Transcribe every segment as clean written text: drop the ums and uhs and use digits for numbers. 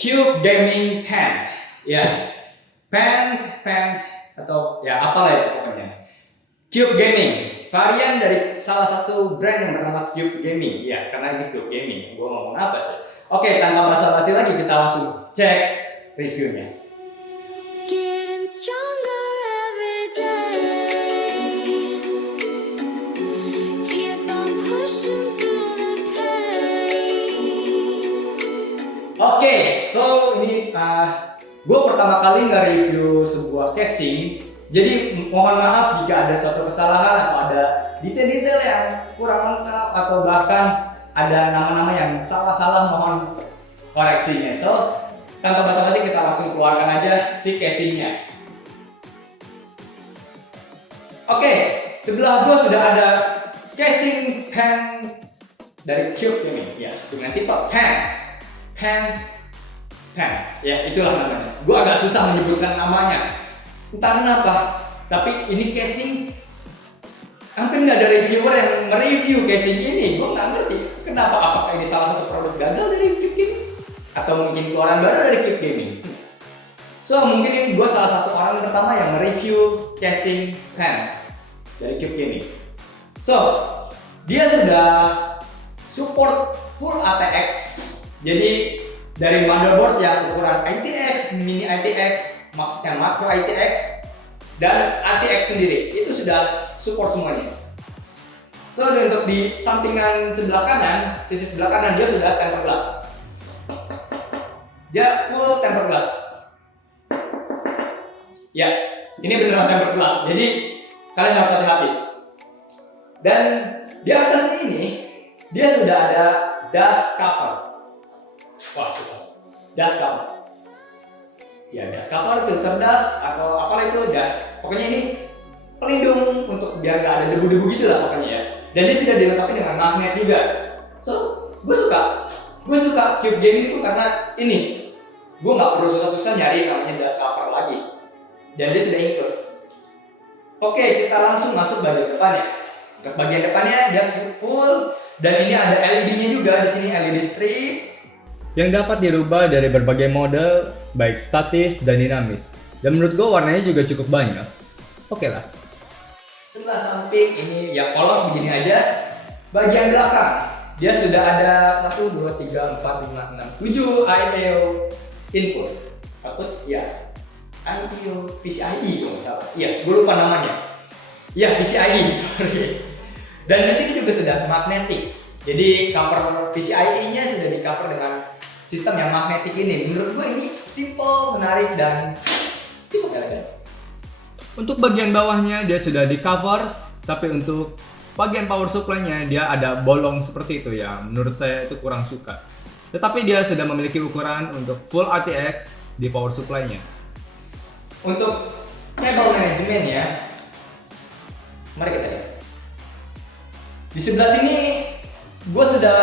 Cube Gaming Pen. Ya, pen atau ya apalah itu pokoknya. Cube Gaming, varian dari salah satu brand yang bernama Cube Gaming. Ya, karena ini Cube Gaming. Gue ngomong apa sih? Oke, tanpa basa-basi lagi kita langsung cek reviewnya. Getting stronger every day. Keep on pushing through the pain. Oke, so ini gue pertama kali nge-review sebuah casing. Jadi mohon maaf jika ada suatu kesalahan atau ada detail-detail yang kurang lengkap atau bahkan ada nama-nama yang salah-salah, mohon koreksinya. So, tanpa basa-basi kita langsung keluarkan aja si casingnya. Oke, sebelah gua sudah ada casing pen dari Cube ini, ya dengan tipe pen, ya itulah namanya. Gua agak susah menyebutkan namanya, entah kenapa. Tapi ini casing, hampir nggak ada reviewer yang mereview casing ini. Gua nggak ngerti kenapa. Apakah ini salah satu produk gagal dari Cube Gaming? Atau mungkin keluaran baru dari Cube Gaming. So mungkin ini gue salah satu orang pertama yang mereview casing pen dari Cube Gaming. So dia sudah support full ATX. Jadi dari motherboard yang ukuran ITX, mini ITX, maksudnya macro ITX dan ATX sendiri itu sudah support semuanya. So untuk di sampingan sebelah kanan, sisi sebelah kanan dia sudah tempered glass. Dia full tempered glass. Ya, ini beneran tempered glass. Jadi kalian harus hati-hati. Dan di atas ini dia sudah ada dust cover. Wah, dust cover. Ya, dust cover, filter dust atau apalah itu udah. Pokoknya ini pelindung untuk biar nggak ada debu-debu gitu lah pokoknya ya. Dan dia sudah dilengkapi dengan magnet juga. So, gue suka Cube Gaming itu karena ini. Gue nggak perlu susah-susah nyari namanya dust cover lagi. Dan dia sudah include. Oke, kita langsung masuk bagian depannya. Untuk bagian depannya dia full dan ini ada LED-nya juga di sini, LED strip yang dapat dirubah dari berbagai model, baik statis dan dinamis. Dan menurut gue warnanya juga cukup banyak. Oke lah. Sebelah samping ini ya polos begini aja. Bagian belakang dia sudah ada 1, 2, 3, 4, 5, 6, 7 I/O input. Output ya I/O PCIe kalau nggak salah. Iya, gue lupa namanya. Ya PCIe, sorry. Dan di sini juga sudah magnetic. Jadi cover PCIe-nya sudah di cover dengan sistem yang magnetic ini. Menurut gue ini simple, menarik dan cukup elegan. Untuk bagian bawahnya dia sudah di cover, tapi untuk bagian power supply-nya dia ada bolong seperti itu ya. Menurut saya itu kurang suka. Tetapi dia sudah memiliki ukuran untuk full ATX di power supply-nya. Untuk kabel manajemen ya, mari kita lihat. Di sebelah sini gue sudah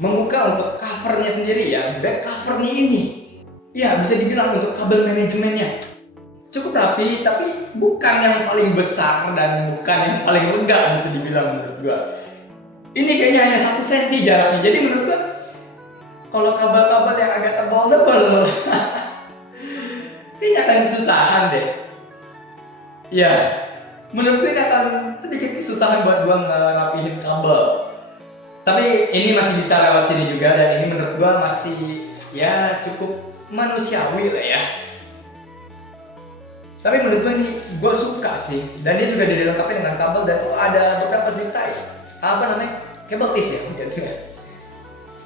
membuka untuk covernya sendiri ya, back covernya ini. Ya bisa dibilang untuk kabel manajemennya cukup rapi, tapi bukan yang paling besar dan bukan yang paling lega bisa dibilang menurut gue. Ini kayaknya hanya 1 cm jaraknya, jadi menurut gue kalau kabel-kabel yang agak tebal-tebal kayaknya akan kesusahan deh. Ya, menurut gue ini akan sedikit kesusahan buat gue ngerapihin kabel. Tapi ini masih bisa lewat sini juga dan ini menurut gue masih ya cukup manusiawi lah ya. Tapi menurut gue ini gue suka sih, dan dia juga dilengkapi dengan kabel dan ada beberapa zip tie. Apa namanya? Kabel tis ya mungkin.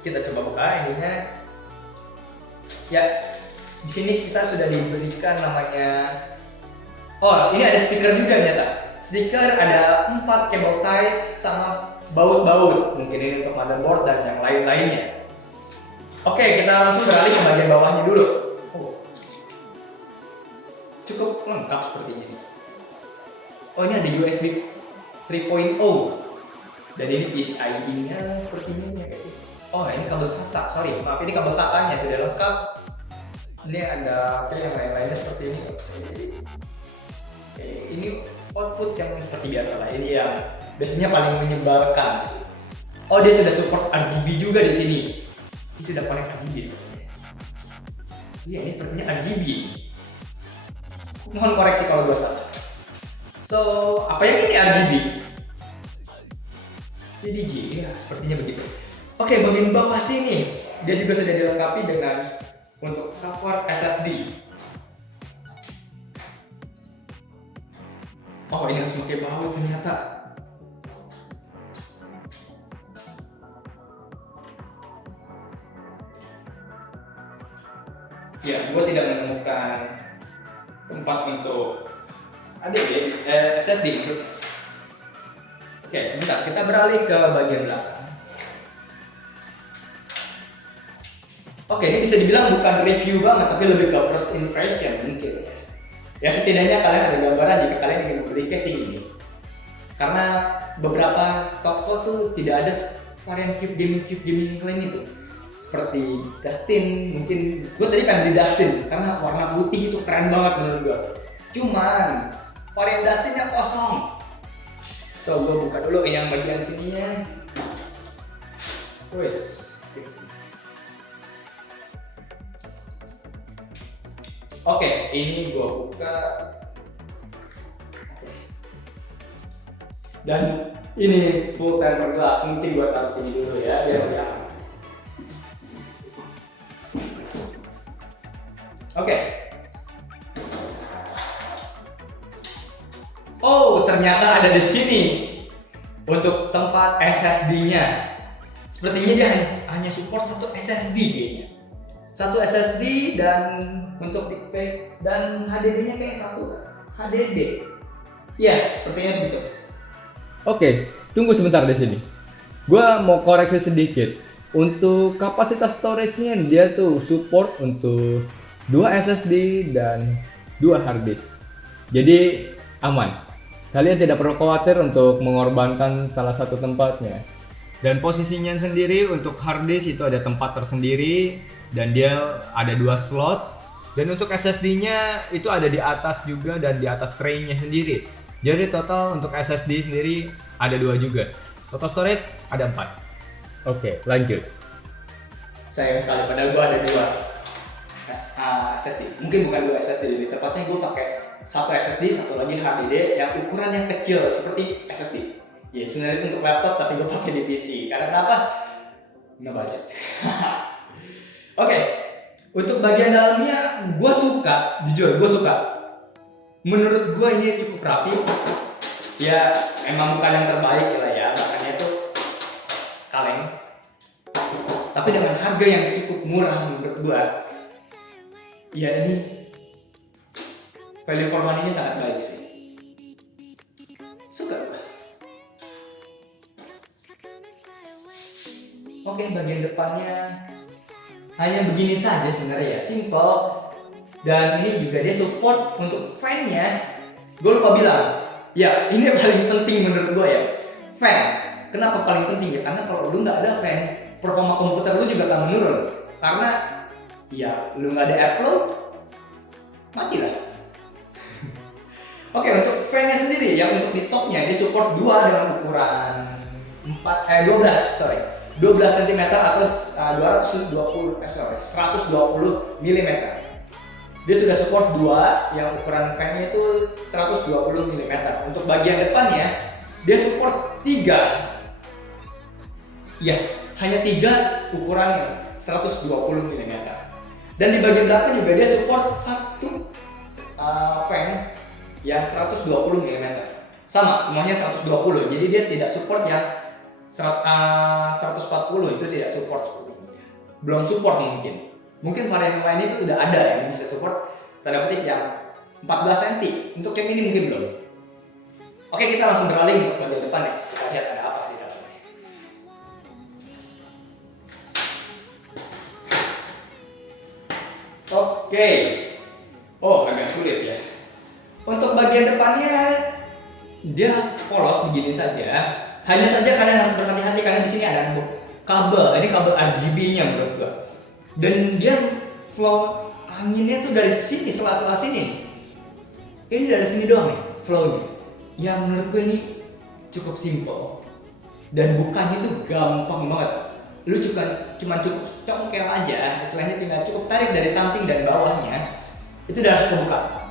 Kita coba buka ininya. Ya, di sini kita sudah diberikan namanya. Oh, ini ada stiker juga ternyata. Stiker ada 4 kabel ties sama baut-baut. Mungkin ini untuk motherboard dan yang lain-lainnya. Oke, kita langsung beralih ke bagian bawahnya dulu. Cukup lengkap sepertinya. Oh, ini ada USB 3.0 dan ini PCIe-nya sepertinya ya guys. Oh, ini kabel SATA, sorry, maaf ini kabel SATA-nya sudah lengkap. Ini ada yang lain-lainnya seperti ini. Ini output yang seperti biasa lah. Ini yang biasanya paling menyebalkan sih. Oh, dia sudah support RGB juga di sini. Ini sudah connect RGB sepertinya. Iya, ini sepertinya RGB. Mohon koreksi kalau gue salah. So, apa yang ini RGB? VDG, ya sepertinya begitu. Oke, bagian bawah sini dia juga sudah dilengkapi dengan untuk cover SSD. Oh, ini harus pakai baut ternyata. Ya, gue tidak menemukan tempat untuk SSD maksudnya. Oke, sebentar, kita beralih ke bagian belakang. Oke, ini bisa dibilang bukan review banget, tapi lebih ke first impression mungkin ya. Ya setidaknya kalian ada gambaran jika kalian ingin membeli casing ini. Karena beberapa toko tuh tidak ada varian cube gaming yang lain itu. Seperti Dustin, mungkin gue tadi pengen beli Dustin karena warna putih itu keren banget menurut gue. Cuman varian Dustinnya kosong. So gue buka dulu yang bagian sininya. Wes. Oke, ini gue buka. Dan ini full tempered glass, mungkin gue taruh sini dulu ya, biar lebih aman. Oke. Oh, ternyata ada di sini untuk tempat SSD-nya. Sepertinya dia hanya support satu SSD kayaknya. Satu SSD dan untuk ThickFake dan HDD-nya kayak satu HDD. Ya, sepertinya begitu. Oke, tunggu sebentar di sini. Gua mau koreksi sedikit. Untuk kapasitas storage-nya dia tuh support untuk 2 SSD dan 2 hard disk. Jadi aman. Kalian tidak perlu khawatir untuk mengorbankan salah satu tempatnya. Dan posisinya sendiri untuk hard disk itu ada tempat tersendiri dan dia ada 2 slot. Dan untuk SSD-nya itu ada di atas juga dan di atas tray-nya sendiri. Jadi total untuk SSD sendiri ada 2 juga. Total storage ada 4. Oke, lanjut. Sayang sekali padahal gua ada 2 SSD. Mungkin bukan 2 SSD, lebih tepatnya gua pakai satu SSD, satu lagi HDD yang ukurannya kecil seperti SSD. Ya sebenarnya itu untuk laptop tapi gue pakai di PC. Karena kenapa? Nggak budget. Oke, untuk bagian dalamnya gue suka, jujur gue suka. Menurut gue ini cukup rapi. Ya emang bukan yang terbaik lah ya, makanya itu kaleng. Tapi dengan harga yang cukup murah menurut gue, ya ini value for money-nya sangat baik sih. Suka gue. Oke, bagian depannya hanya begini saja sebenarnya ya, simple. Dan ini juga dia support untuk fan-nya. Gue lupa bilang, ya ini yang paling penting menurut gue ya, fan. Kenapa paling penting ya? Karena kalau lu nggak ada fan, performa komputer lu juga akan menurun. Karena ya lu nggak ada airflow, mati lah. Oke, untuk fan-nya sendiri yang untuk di topnya dia support 2 dengan ukuran 12 cm atau 120 mm. Dia sudah support 2 yang ukuran fan-nya itu 120 mm. Untuk bagian depannya dia support 3. Ya, hanya 3 ukurannya 120 mm. Dan di bagian belakang juga dia support 1 fan yang 120 mm. Sama, semuanya 120. Jadi dia tidak support yang 140 itu tidak support seperti ini. Belum support mungkin. Mungkin varian yang lain itu udah ada yang bisa support tanda kutip yang 14 cm. Untuk yang ini mungkin belum. Oke, kita langsung beralih untuk bagian depan ya. Kita lihat ada apa di dalamnya. Oke. Oh, agak sulit ya. Untuk bagian depannya dia polos begini saja. Hanya saja kalian harus berhati-hati karena di sini ada kabel. Ini kabel RGB-nya menurut gua. Dan dia flow anginnya tuh dari sini, sela-sela sini. Ini dari sini doang nih flow-nya. Ya menurut gua ini cukup simple. Dan bukanya tuh gampang banget. lu cuma cukup congkel aja, istilahnya tinggal cukup tarik dari samping dan bawahnya, itu udah langsung kebuka.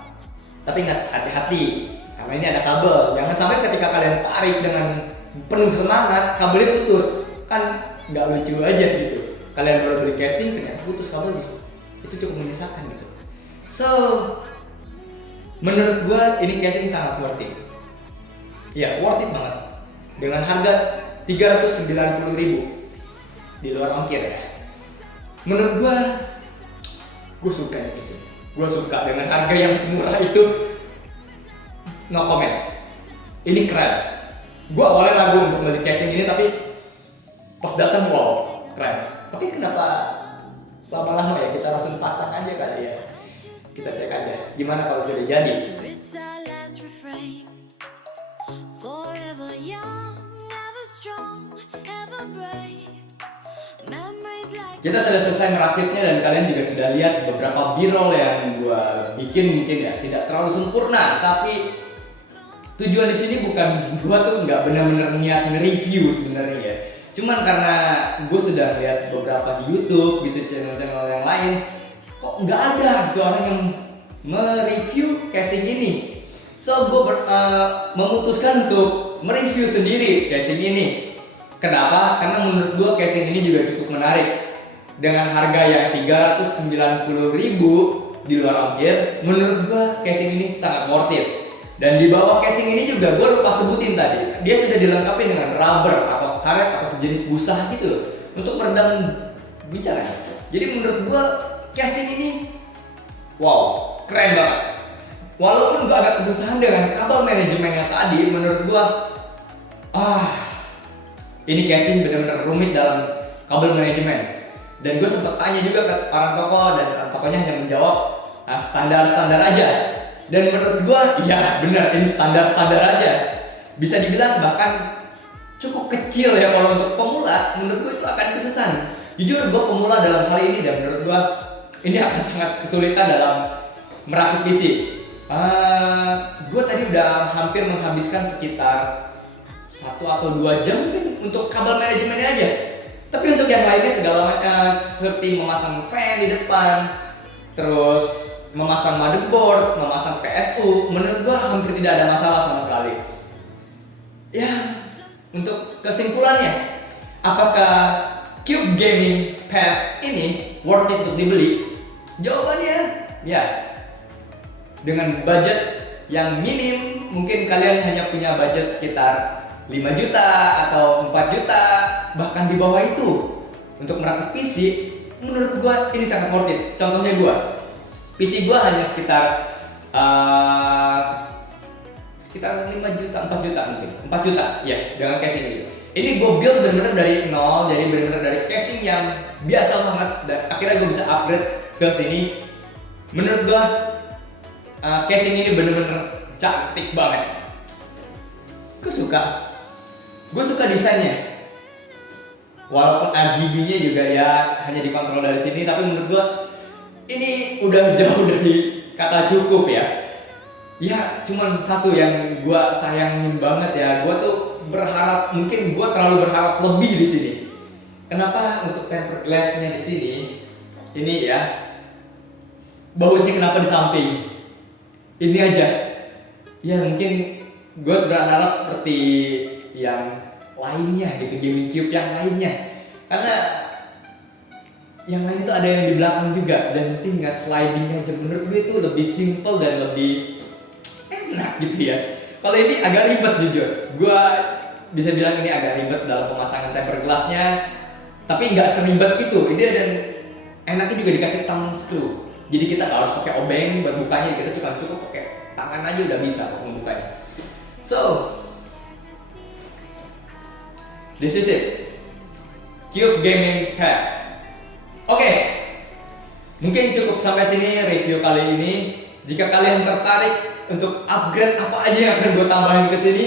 Tapi ingat, hati-hati, karena ini ada kabel. Jangan sampai ketika kalian tarik dengan penuh semangat, kabelnya putus, kan nggak lucu aja gitu. Kalian baru beli casing, ternyata putus kabelnya, itu cukup menyesalkan gitu. So, menurut gua ini casing sangat worth it. Ya, worth it banget. Dengan harga 390.000 di luar ongkir ya. Menurut gua suka ini casing. Gua suka dengan harga yang semurah itu. No comment. Ini keren. Gua awalnya ragu untuk beli casing ini, tapi pas datang wow, keren. Oke, kenapa lama-lama ya, kita langsung pasang aja kali ya. Kita cek aja gimana kalau sudah jadi. It's our last refrain. Forever young, ever strong, ever brave. Memories like Kita sudah selesai merakitnya dan kalian juga sudah lihat beberapa b-roll yang gua bikin, mungkin ya tidak terlalu sempurna, tapi tujuan di sini bukan gua tuh nggak benar-benar niat nge-review sebenarnya ya. Cuman karena gue sudah lihat beberapa di YouTube gitu, channel-channel yang lain, kok nggak ada gitu orang yang mereview casing ini. So gue memutuskan untuk mereview sendiri casing ini. Kenapa? Karena menurut gue casing ini juga cukup menarik. Dengan harga yang 390.000 di luar ongkir, menurut gue casing ini sangat worth it. Dan di bawah casing ini juga gue lupa sebutin tadi, dia sudah dilengkapi dengan rubber atau karet atau sejenis busa gitu untuk meredam guncangan. Jadi menurut gue casing ini wow, keren banget. Walaupun gue agak kesusahan dengan kabel manajemennya tadi, menurut gue ini casing benar-benar rumit dalam kabel manajemen. Dan gue sempat tanya juga ke orang toko, dan tokonya hanya menjawab standar-standar aja. Dan menurut gua, ya benar, ini standar-standar aja. Bisa dibilang bahkan cukup kecil ya kalau untuk pemula. Menurut gua itu akan kesusahan. Jujur gua pemula dalam hal ini, dan menurut gua ini akan sangat kesulitan dalam merakit PC. Gua tadi udah hampir menghabiskan sekitar 1 atau 2 jam mungkin untuk kabel manajemennya aja. Tapi untuk yang lainnya segala macam, seperti memasang fan di depan, terus memasang motherboard, memasang PSU, menurut gua hampir tidak ada masalah sama sekali. Ya, untuk kesimpulannya, apakah Cube Gaming Pad ini worth it untuk dibeli? Jawabannya, ya. Dengan budget yang minim, mungkin kalian hanya punya budget sekitar 5 juta atau 4 juta, bahkan di bawah itu untuk merakit PC, menurut gua ini sangat worth it. Contohnya gua, PC gua hanya sekitar 5 juta, 4 juta mungkin, 4 juta ya dengan casing itu. Ini gua build benar-benar dari nol, jadi benar-benar dari casing yang biasa banget, dan akhirnya gua bisa upgrade ke sini. Menurut gua casing ini benar-benar cantik banget. Gue suka desainnya. Walaupun RGB-nya juga ya hanya dikontrol dari sini, tapi menurut gua ini udah jauh dari kata cukup ya. Ya, cuman satu yang gua sayangin banget ya. Gua tuh berharap, mungkin gua terlalu berharap lebih di sini. Kenapa untuk tempered glass-nya di sini? Ini ya. Bautnya kenapa di samping? Ini aja. Ya, mungkin gua berharap seperti yang lainnya gitu, gaming cube yang lainnya. Karena yang lain itu ada yang di belakang juga, dan tinggal sliding aja. Menurut gue itu lebih simple dan lebih enak gitu ya. Kalau ini agak ribet jujur. Gue bisa bilang ini agak ribet dalam pemasangan tempered glass-nya, tapi nggak seribet itu. Ini dan enaknya juga dikasih thumb screw. Jadi kita nggak harus pakai obeng buat bukanya, kita cukup pakai tangan aja udah bisa untuk membukanya. So, this is it, Cube Gaming Pad. Oke, mungkin cukup sampai sini review kali ini. Jika kalian tertarik untuk upgrade apa aja yang akan gue tambahin ke sini,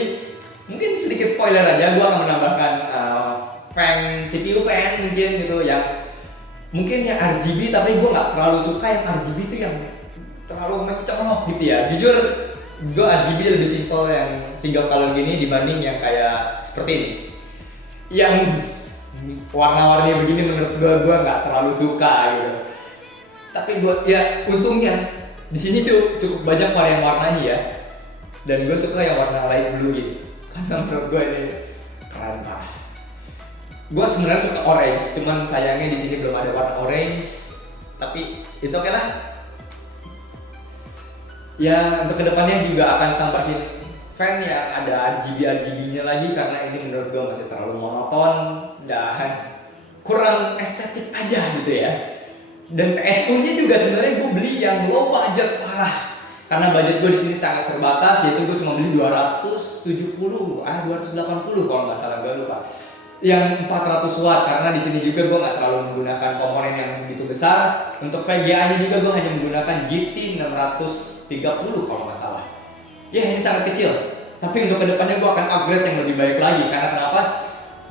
mungkin sedikit spoiler aja, gue akan menambahkan fan CPU fan mungkin gitu yang mungkin yang RGB, tapi gue nggak terlalu suka yang RGB itu yang terlalu mencolok gitu ya. Jujur, gue RGB lebih simple yang single color gini dibanding yang kayak seperti ini. Yang warna-warni begini menurut gue nggak terlalu suka gitu. Tapi buat ya untungnya di sini tuh cukup banyak varian warnanya ya. Dan gue suka yang warna light blue gitu. Karena menurut gue ini keren parah. Gue sebenarnya suka orange, cuman sayangnya di sini belum ada warna orange. Tapi it's okay lah. Ya untuk kedepannya juga akan tambahin fan yang ada RGB-nya lagi karena ini menurut gue masih terlalu monoton dan kurang estetik aja gitu ya. Dan PSU-nya juga sebenarnya gue beli yang low budget parah. Karena budget gue di sini sangat terbatas, yaitu gue cuma beli 280 kalau nggak salah, gue lupa. Yang 400 watt karena di sini juga gue nggak terlalu menggunakan komponen yang begitu besar. Untuk VGA-nya juga gue hanya menggunakan GT 630 kalau nggak salah. Ya ini sangat kecil. Tapi untuk kedepannya gue akan upgrade yang lebih baik lagi. Karena kenapa?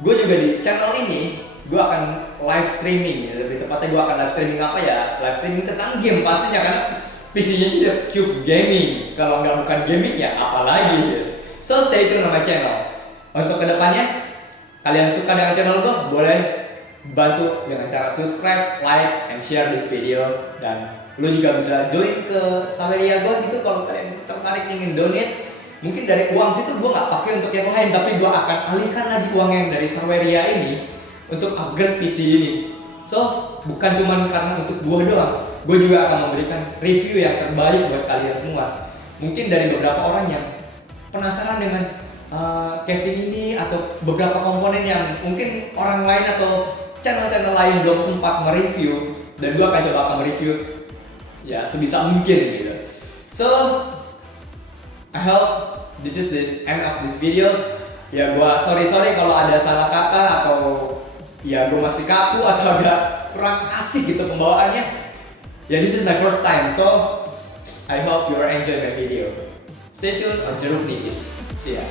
Gue juga di channel ini gue akan live streaming ya. Lebih tepatnya gue akan live streaming apa ya? Live streaming tentang game pastinya karena PC-nya juga Cube Gaming. Kalau nggak bukan gaming ya apalagi gitu. So stay tune sama channel. Untuk kedepannya kalian suka dengan channel gue, boleh bantu dengan cara subscribe, like, and share this video. Dan lu juga bisa join ke Saweria gue gitu kalau kalian tertarik ingin donate. Mungkin dari uang situ gue nggak pakai untuk yang lain, tapi gue akan alihkan lagi uang yang dari Saweria ini untuk upgrade PC ini. So bukan cuma karena untuk gue doang, gue juga akan memberikan review yang terbaik buat kalian semua. Mungkin dari beberapa orang yang penasaran dengan casing ini atau beberapa komponen yang mungkin orang lain atau channel-channel lain belum sempat mereview, dan gue akan coba akan mereview ya sebisa mungkin gitu. So I hope this is the end of this video. Ya gue sorry kalau ada salah kata atau ya gue masih kaku atau agak kurang asik gitu pembawaannya. Ya this is my first time, so I hope you enjoy my video. Stay tuned on Jeruk Nipis. See ya.